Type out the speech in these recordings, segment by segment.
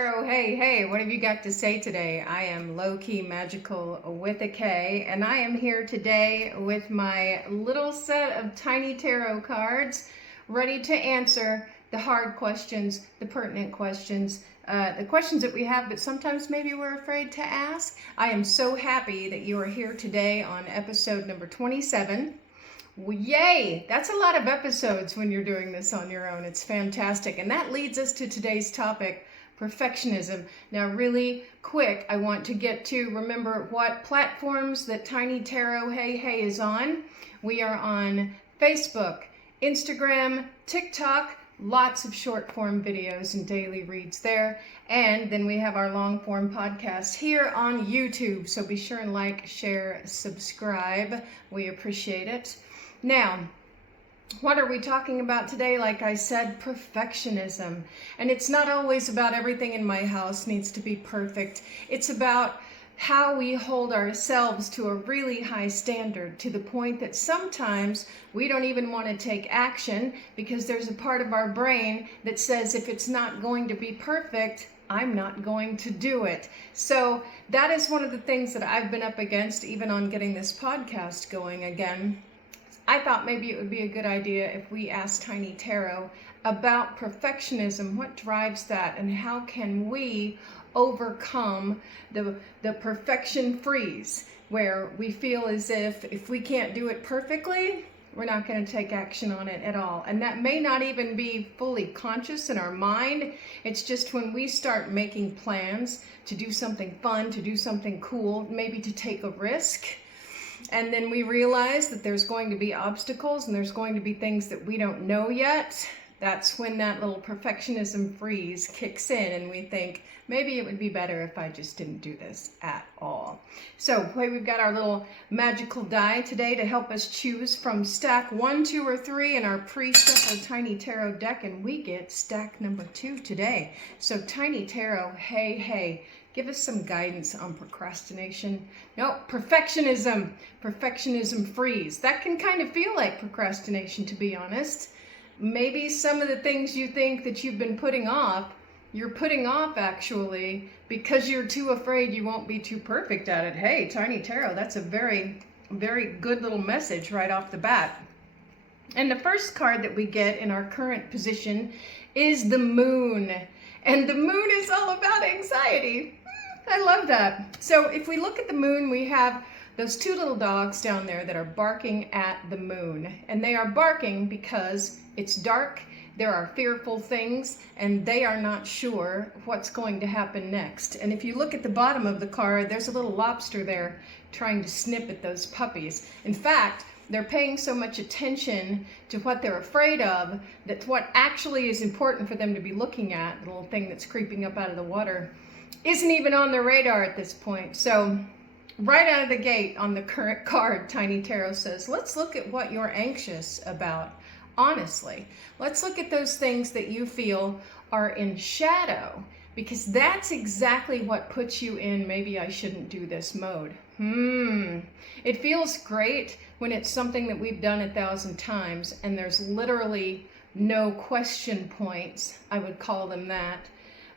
Tarot, hey, what have you got to say today? I am Low-Key Magical with a K, and I am here today with my little set of tiny tarot cards, ready to answer the hard questions, the pertinent questions, the questions that we have, but sometimes maybe we're afraid to ask. I am so happy that you are here today on episode number 27. Well, yay! That's a lot of episodes when you're doing this on your own. It's fantastic. And that leads us to today's topic, perfectionism. Now, really quick, I want to get to remember what platforms that Tiny Tarot Hey is on. We are on Facebook, Instagram, TikTok, lots of short form videos and daily reads there. And then we have our long form podcast here on YouTube. So be sure and like, share, subscribe. We appreciate it. Now, what are we talking about today? Like I said, perfectionism. And it's not always about everything in my house needs to be perfect. It's about how we hold ourselves to a really high standard, to the point that sometimes we don't even want to take action because there's a part of our brain that says if it's not going to be perfect, I'm not going to do it. So that is one of the things that I've been up against even on getting this podcast going again. I thought maybe it would be a good idea if we asked Tiny Tarot about perfectionism, what drives that, and how can we overcome the perfection freeze, where we feel as if we can't do it perfectly, we're not going to take action on it at all. And that may not even be fully conscious in our mind. It's just when we start making plans to do something fun, to do something cool, maybe to take a risk, and then we realize that there's going to be obstacles and there's going to be things that we don't know yet. That's when that little perfectionism freeze kicks in and we think, maybe it would be better if I just didn't do this at all. So we've got our little magical die today to help us choose from stack 1, 2, or 3 in our pre-shuffled Tiny Tarot deck, and we get stack number 2 today. So Tiny Tarot, hey. Give us some guidance on procrastination. No, perfectionism freeze. That can kind of feel like procrastination, to be honest. Maybe some of the things you think that you've been putting off, you're putting off actually because you're too afraid you won't be too perfect at it. Hey, Tiny Tarot, that's a very, very good little message right off the bat. And the first card that we get in our current position is the Moon. And the Moon is all about anxiety. I love that. So if we look at the Moon, we have those 2 little dogs down there that are barking at the Moon. And they are barking because it's dark, there are fearful things, and they are not sure what's going to happen next. And if you look at the bottom of the card, there's a little lobster there trying to snip at those puppies. In fact, they're paying so much attention to what they're afraid of that what actually is important for them to be looking at, the little thing that's creeping up out of the water, isn't even on their radar at this point. So right out of the gate on the current card, Tiny Tarot says, let's look at what you're anxious about. Honestly, let's look at those things that you feel are in shadow, because that's exactly what puts you in maybe I shouldn't do this mode. It feels great when it's something that we've done 1,000 times and there's literally no question points, I would call them that.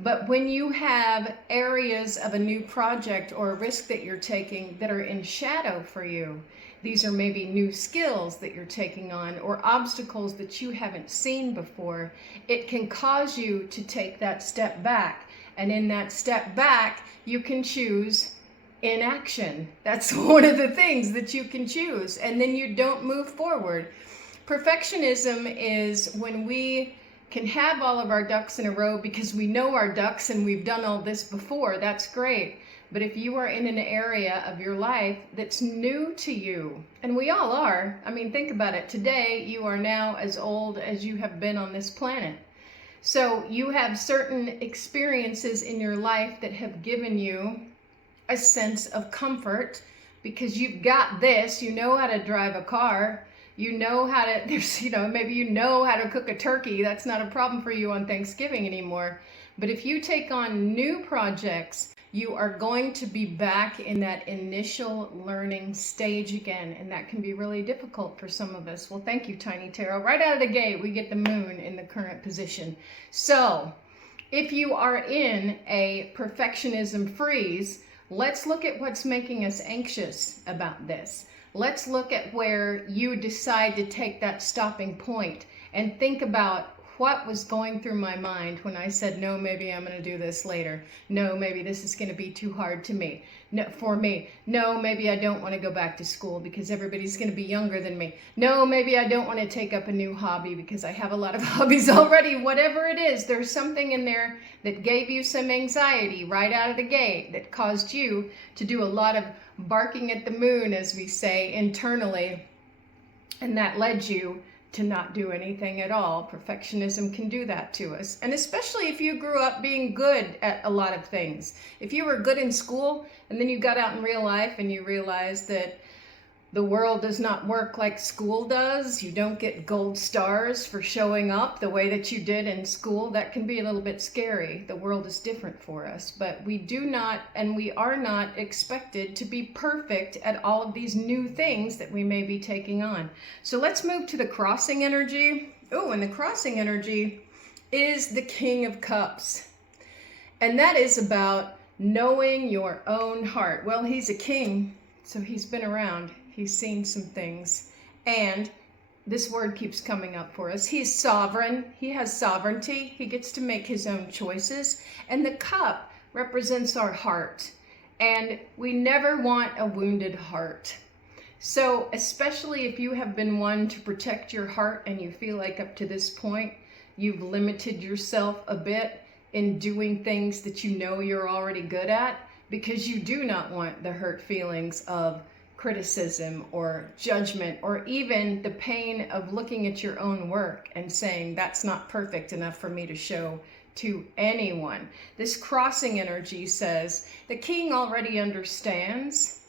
But when you have areas of a new project or a risk that you're taking that are in shadow for you, these are maybe new skills that you're taking on or obstacles that you haven't seen before, it can cause you to take that step back. And in that step back, you can choose inaction. That's one of the things that you can choose. And then you don't move forward. Perfectionism is when we can have all of our ducks in a row because we know our ducks and we've done all this before. That's great. But if you are in an area of your life that's new to you, and we all are, I mean, think about it. Today, you are now as old as you have been on this planet. So you have certain experiences in your life that have given you a sense of comfort because you've got this, you know how to drive a car, you know how to, maybe you know how to cook a turkey. That's not a problem for you on Thanksgiving anymore. But if you take on new projects, you are going to be back in that initial learning stage again, and that can be really difficult for some of us. Well, thank you, Tiny Tarot. Right out of the gate, we get the Moon in the current position. So If you are in a perfectionism freeze, let's look at what's making us anxious about this. Let's look at where you decide to take that stopping point and think about what was going through my mind when I said, no, maybe I'm going to do this later. No, maybe this is going to be too hard to me. No, for me. No, maybe I don't want to go back to school because everybody's going to be younger than me. No, maybe I don't want to take up a new hobby because I have a lot of hobbies already. Whatever it is, there's something in there that gave you some anxiety right out of the gate that caused you to do a lot of barking at the moon, as we say, internally, and that led you to not do anything at all. Perfectionism can do that to us. And especially if you grew up being good at a lot of things. If you were good in school and then you got out in real life and you realized that the world does not work like school does, you don't get gold stars for showing up the way that you did in school, that can be a little bit scary. The world is different for us, but we do not and we are not expected to be perfect at all of these new things that we may be taking on. So let's move to the crossing energy. Oh, and the crossing energy is the King of Cups. And that is about knowing your own heart. Well, he's a king, so he's been around. He's seen some things, and this word keeps coming up for us. He's sovereign. He has sovereignty. He gets to make his own choices, and the cup represents our heart, and we never want a wounded heart. So especially if you have been one to protect your heart and you feel like up to this point you've limited yourself a bit in doing things that you know you're already good at, because you do not want the hurt feelings of criticism or judgment, or even the pain of looking at your own work and saying that's not perfect enough for me to show to anyone. This crossing energy says the king already understands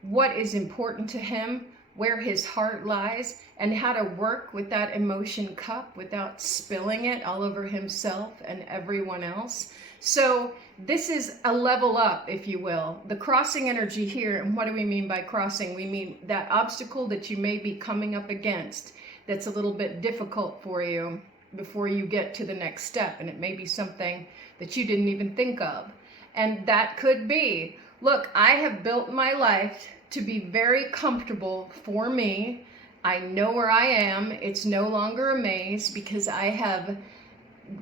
what is important to him, where his heart lies, and how to work with that emotion cup without spilling it all over himself and everyone else. So this is a level up, if you will. The crossing energy here, and what do we mean by crossing? We mean that obstacle that you may be coming up against that's a little bit difficult for you before you get to the next step. And it may be something that you didn't even think of. And that could be, look, I have built my life to be very comfortable for me. I know where I am. It's no longer a maze because I have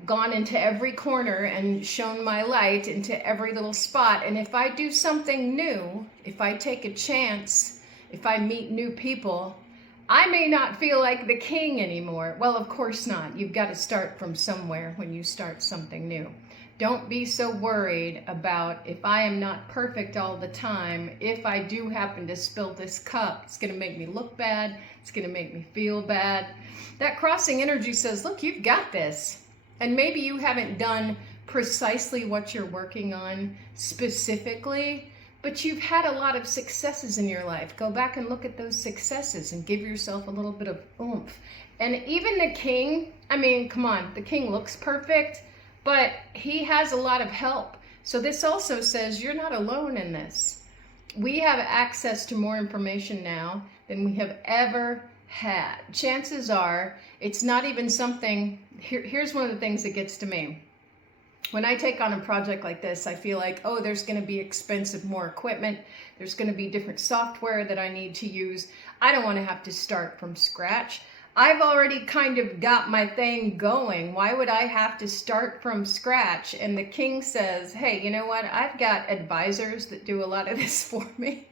gone into every corner and shown my light into every little spot. And if I do something new, if I take a chance, if I meet new people, I may not feel like the king anymore. Well, of course not. You've got to start from somewhere when you start something new. Don't be so worried about if I am not perfect all the time. If I do happen to spill this cup, it's going to make me look bad. It's going to make me feel bad. That crossing energy says, look, you've got this. And maybe you haven't done precisely what you're working on specifically, but you've had a lot of successes in your life. Go back and look at those successes and give yourself a little bit of oomph. And even the king, I mean, come on, the king looks perfect, but he has a lot of help. So this also says you're not alone in this. We have access to more information now than we have ever had. Chances are it's not even something. Here's one of the things that gets to me. When I take on a project like this, I feel like, oh, there's going to be expensive, more equipment. There's going to be different software that I need to use. I don't want to have to start from scratch. I've already kind of got my thing going. Why would I have to start from scratch? And the king says, hey, you know what? I've got advisors that do a lot of this for me.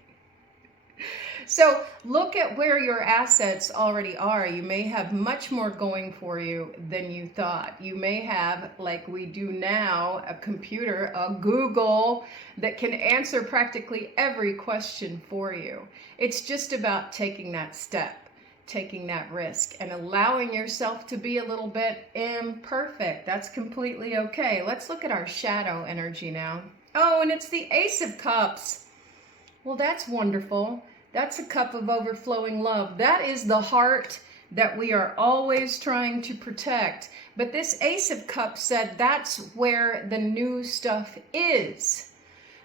So look at where your assets already are. You may have much more going for you than you thought. You may have, like we do now, a computer, a Google that can answer practically every question for you. It's just about taking that step, taking that risk, and allowing yourself to be a little bit imperfect. That's completely okay. Let's look at our shadow energy now. Oh, and it's the Ace of Cups. Well, that's wonderful. That's a cup of overflowing love. That is the heart that we are always trying to protect. But this Ace of Cups said that's where the new stuff is.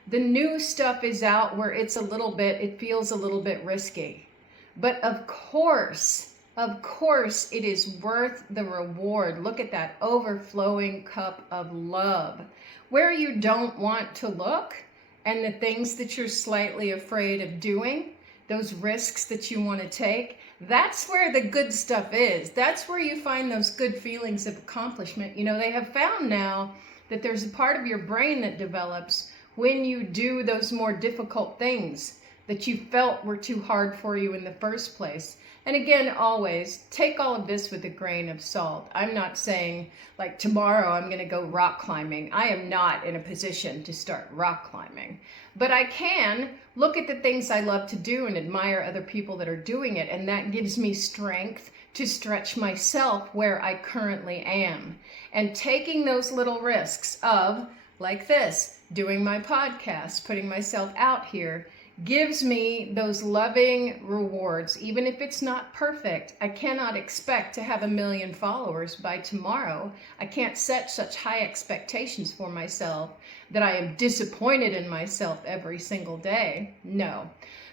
The new stuff is out where it feels a little bit risky. But of course, Of course, it is worth the reward. Look at that overflowing cup of love. Where you don't want to look, and the things that you're slightly afraid of doing, those risks that you want to take, that's where the good stuff is. That's where you find those good feelings of accomplishment. You know, they have found now that there's a part of your brain that develops when you do those more difficult things that you felt were too hard for you in the first place. And again, always take all of this with a grain of salt. I'm not saying like tomorrow I'm going to go rock climbing. I am not in a position to start rock climbing. But I can look at the things I love to do and admire other people that are doing it. And that gives me strength to stretch myself where I currently am. And taking those little risks of, like this, doing my podcast, putting myself out here, gives me those loving rewards. Even if it's not perfect, I cannot expect to have 1 million followers by tomorrow. I can't set such high expectations for myself that I am disappointed in myself every single day. No.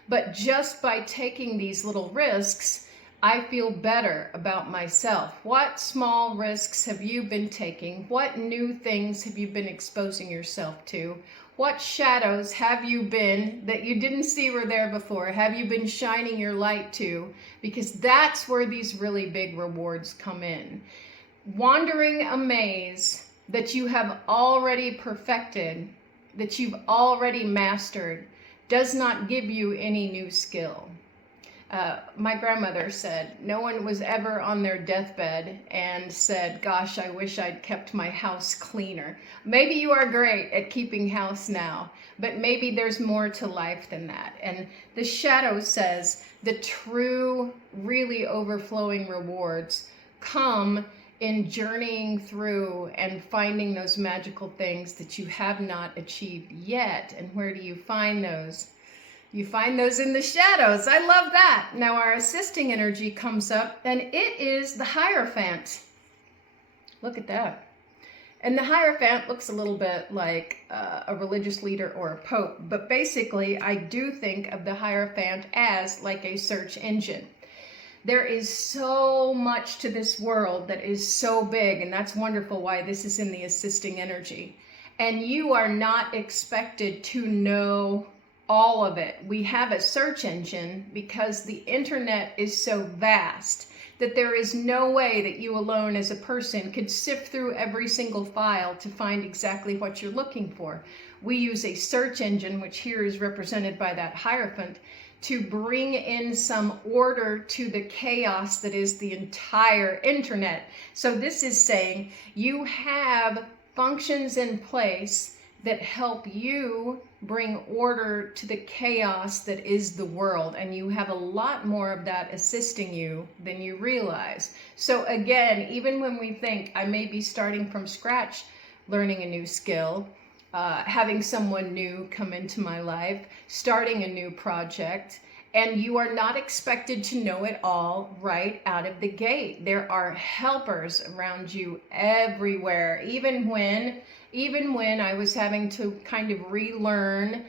But just by taking these little risks, I feel better about myself. What small risks have you been taking? What new things have you been exposing yourself to? What shadows have you been that you didn't see were there before? Have you been shining your light to? Because that's where these really big rewards come in. Wandering a maze that you have already perfected, that you've already mastered, does not give you any new skill. My grandmother said no one was ever on their deathbed and said, gosh, I wish I'd kept my house cleaner. Maybe you are great at keeping house now, but maybe there's more to life than that. And the shadow says the true, really overflowing rewards come in journeying through and finding those magical things that you have not achieved yet. And where do you find those? You find those in the shadows. I love that. Now our assisting energy comes up, and it is the Hierophant. Look at that. And the Hierophant looks a little bit like a religious leader or a pope, but basically I do think of the Hierophant as like a search engine. There is so much to this world that is so big, and that's wonderful why this is in the assisting energy. And you are not expected to know all of it. We have a search engine because the internet is so vast that there is no way that you alone as a person could sift through every single file to find exactly what you're looking for. We use a search engine, which here is represented by that Hierophant, to bring in some order to the chaos that is the entire internet. So this is saying you have functions in place that help you bring order to the chaos that is the world. And you have a lot more of that assisting you than you realize. So again, even when we think I may be starting from scratch, learning a new skill, having someone new come into my life, starting a new project, and you are not expected to know it all right out of the gate. There are helpers around you everywhere. Even when I was having to kind of relearn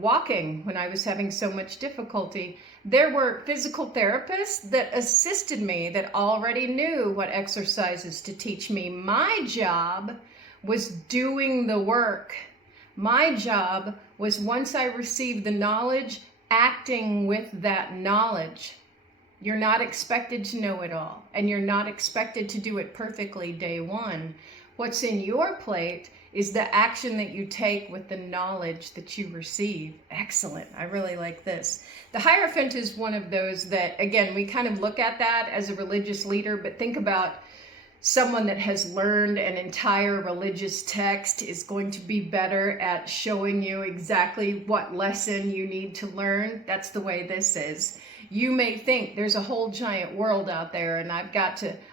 walking, when I was having so much difficulty, there were physical therapists that assisted me that already knew what exercises to teach me. My job was doing the work. My job was, once I received the knowledge, acting with that knowledge. You're not expected to know it all, and you're not expected to do it perfectly day one. What's in your plate is the action that you take with the knowledge that you receive. Excellent. I really like this. The Hierophant is one of those that, again, we kind of look at that as a religious leader, but think about someone that has learned an entire religious text is going to be better at showing you exactly what lesson you need to learn. That's the way this is. You may think there's a whole giant world out there and I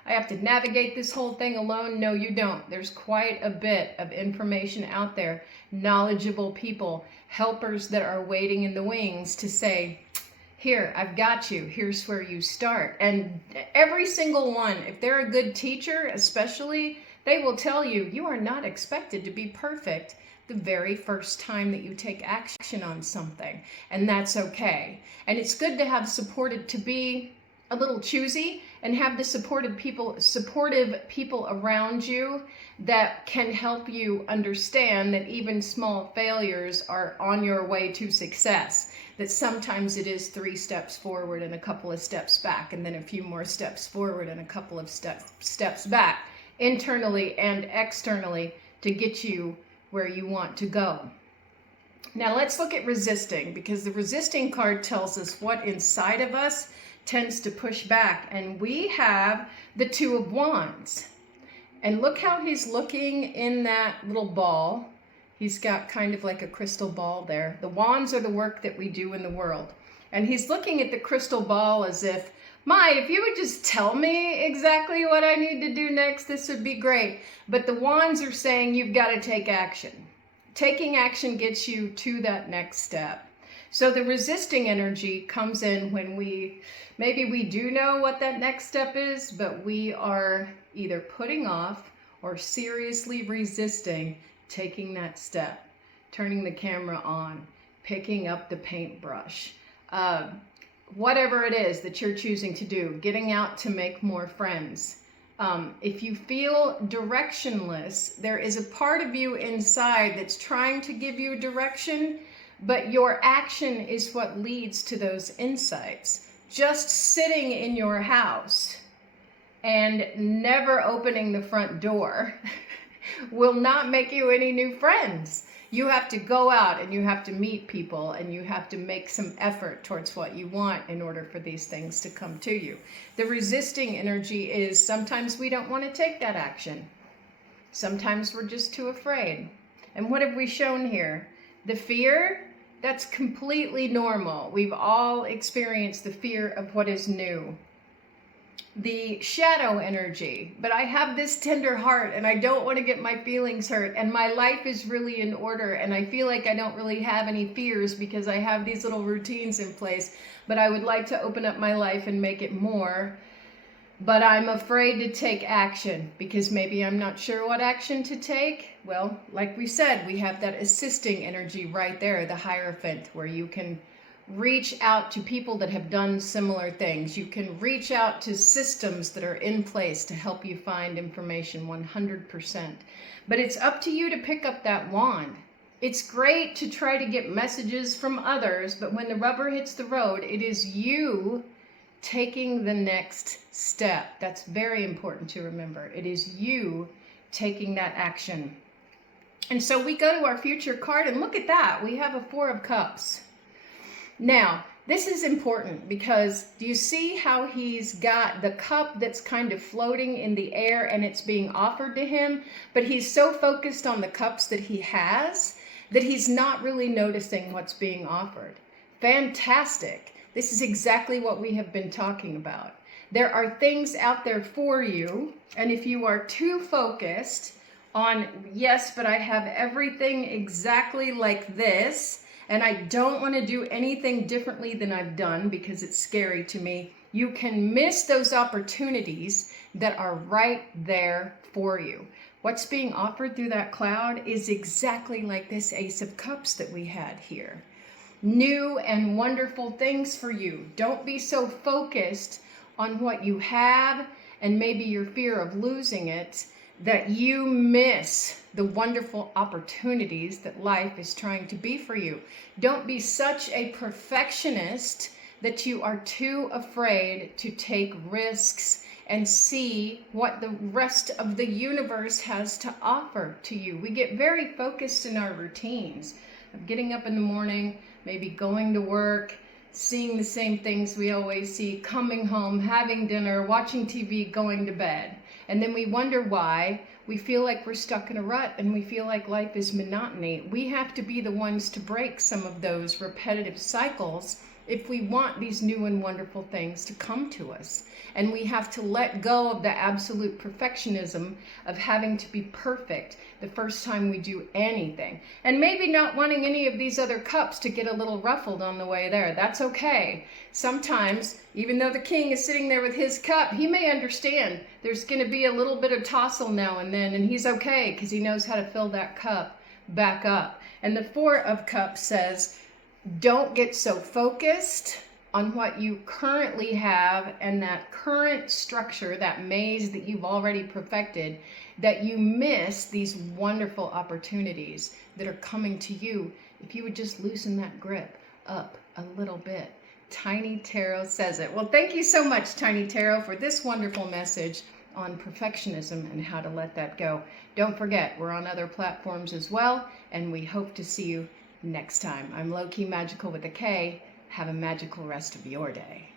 have to navigate this whole thing alone. No, you don't. There's quite a bit of information out there, knowledgeable people, helpers that are waiting in the wings to say, here, I've got you. Here's where you start. And every single one, if they're a good teacher, especially, they will tell you, you are not expected to be perfect the very first time that you take action on something. And that's okay. And it's good to have supported to be a little choosy and have the supportive people around you that can help you understand that even small failures are on your way to success. That sometimes it is 3 steps forward and a couple of steps back, and then a few more steps forward and a couple of steps back, internally and externally, to get you where you want to go. Now let's look at resisting, because the resisting card tells us what inside of us tends to push back. And we have the 2 of Wands. And look how he's looking in that little ball. He's got kind of like a crystal ball there. The wands are the work that we do in the world. And he's looking at the crystal ball as if, if you would just tell me exactly what I need to do next, this would be great. But the wands are saying you've got to take action. Taking action gets you to that next step. So the resisting energy comes in when maybe we do know what that next step is, but we are either putting off or seriously resisting taking that step, turning the camera on, picking up the paintbrush, whatever it is that you're choosing to do, getting out to make more friends. If you feel directionless, there is a part of you inside that's trying to give you direction, but your action is what leads to those insights. Just sitting in your house and never opening the front door will not make you any new friends. You have to go out and you have to meet people and you have to make some effort towards what you want in order for these things to come to you. The resisting energy is sometimes we don't want to take that action. Sometimes we're just too afraid. And what have we shown here? The fear, that's completely normal. We've all experienced the fear of what is new. The shadow energy, but I have this tender heart and I don't want to get my feelings hurt and my life is really in order and I feel like I don't really have any fears because I have these little routines in place, but I would like to open up my life and make it more, but I'm afraid to take action because maybe I'm not sure what action to take. Well, like we said, we have that assisting energy right there, the Hierophant, where you can reach out to people that have done similar things. You can reach out to systems that are in place to help you find information 100%. But it's up to you to pick up that wand. It's great to try to get messages from others, but when the rubber hits the road, it is you taking the next step. That's very important to remember. It is you taking that action. And so we go to our future card and look at that. We have a 4 of Cups. Now, this is important because do you see how he's got the cup that's kind of floating in the air and it's being offered to him, but he's so focused on the cups that he has that he's not really noticing what's being offered. Fantastic. This is exactly what we have been talking about. There are things out there for you, and if you are too focused on, yes, but I have everything exactly like this, and I don't want to do anything differently than I've done because it's scary to me, you can miss those opportunities that are right there for you. What's being offered through that cloud is exactly like this Ace of Cups that we had here. New and wonderful things for you. Don't be so focused on what you have and maybe your fear of losing it that you miss the wonderful opportunities that life is trying to be for you. Don't be such a perfectionist that you are too afraid to take risks and see what the rest of the universe has to offer to you. We get very focused in our routines of getting up in the morning, maybe going to work, seeing the same things we always see, coming home, having dinner, watching TV, going to bed. And then we wonder why we feel like we're stuck in a rut and we feel like life is monotony. We have to be the ones to break some of those repetitive cycles if we want these new and wonderful things to come to us. And we have to let go of the absolute perfectionism of having to be perfect the first time we do anything. And maybe not wanting any of these other cups to get a little ruffled on the way there. That's okay. Sometimes, even though the king is sitting there with his cup, he may understand there's going to be a little bit of tossle now and then, and he's okay because he knows how to fill that cup back up. And the 4 of Cups says, don't get so focused on what you currently have and that current structure, that maze that you've already perfected, that you miss these wonderful opportunities that are coming to you if you would just loosen that grip up a little bit. Tiny Tarot says it. Well, thank you so much, Tiny Tarot, for this wonderful message on perfectionism and how to let that go. Don't forget, we're on other platforms as well, and we hope to see you next time. I'm Low Key Magical with a K. Have a magical rest of your day.